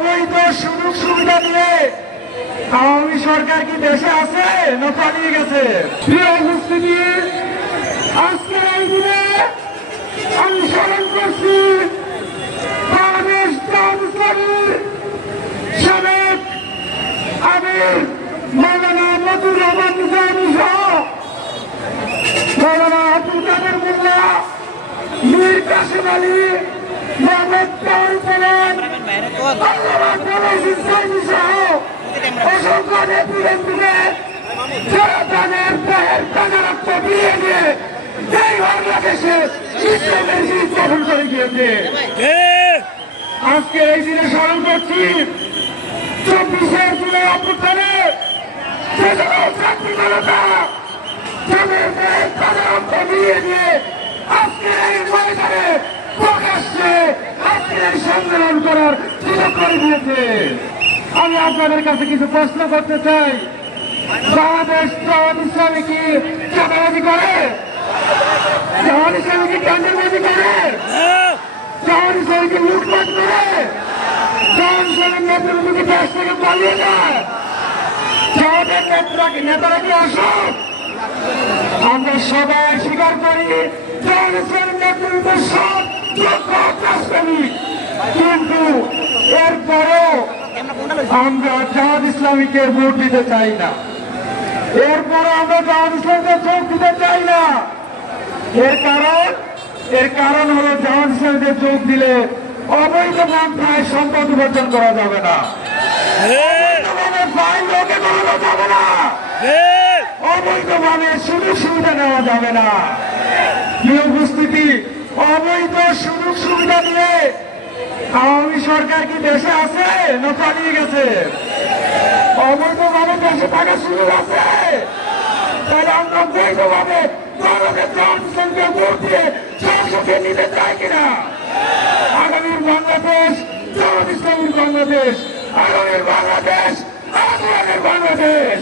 অবৈধ সুযোগ সুবিধা দিয়ে আওয়ামী সরকার কি দেশে আছে না পালিয়ে গেছে? প্রিয় উপস্থিতি, আজকের এই দিনে আমি স্মরণ করছি বাংলাদেশ জামাত ইসলামীর সাবেক আমির মৌলানা মতিউর রহমান নিজামী সহ মৌলানা আব্দুল কাদের মোল্লা, মীর কাসেম আলী, মোহাম্মদ তাওহিদ সালাম, আল্লামা কামাল ইসলামী সহ অসংখ্য নেতৃবৃন্দকে যারা তাদের দেহের তাজা রক্ত দিয়ে দিয়ে এই বাংলাদেশে ইসলামের বীজ বপন করে গিয়েছে। আজকে এই দিনে স্মরণ করছি 24শে জুলাই অভ্যুত্থানে যে সকল ছাত্রী জনতা তাদের দেহের তাজা রক্ত দিয়ে দিয়ে আজকের এই ময়দানে প্রকাশ্যে আজকের এই সংগ্রাম করার সুযোগ করে দিয়েছে। আমি আপনাদের কাছে কিছু প্রশ্ন করতে চাই, বাংলাদেশ জামাত ইসলামী কি চাঁদাবাজি করে? জামাত ইসলামী কি টেন্ডারবাজি করে? জামাত ইসলামী কি লুটপাট করে? জামাত ইসলামের নেতৃত্ব কি দেশ থেকে পালিয়ে যায়? জামাতের নেতারা কি অসৎ? আমরা সবাই স্বীকার করি জামাত ইসলামের নেতৃত্ব সব যোগ্য রাষ্ট্রবিদ, কিন্তু এরপরেও আমরা জামাত ইসলামীকে ভোট দিতে চাই না, এরপরে আমরা জামাত ইসলামীকে যোগ দিতে চাই না। এর কারণ হলো জামাত ইসলামীকে যোগ দিলে অবৈধ পন্থায় সম্পদ উপার্জন করা যাবে না, অবৈধভাবে ফাইল লোকে বানানো যাবে না, অবৈধভাবে সুযোগ সুবিধা নেওয়া যাবে না। কি উপস্থিতি, অবৈধ সুযোগ সুবিধা দিয়ে আওয়ামী সরকার কি দেশে আছে না পালিয়ে গেছে? অবৈধভাবে দেশে থাকার সুযোগ আছে, তাহলে আমরা বৈধভাবে ভারতের জামাত ইসলামীকে ভোট দিয়ে সংসদে নিতে চাই কিনা? আগামীর বাংলাদেশ জামাত ইসলামীর বাংলাদেশ, আগামীর বাংলাদেশ আন্দোলনের বাংলাদেশ।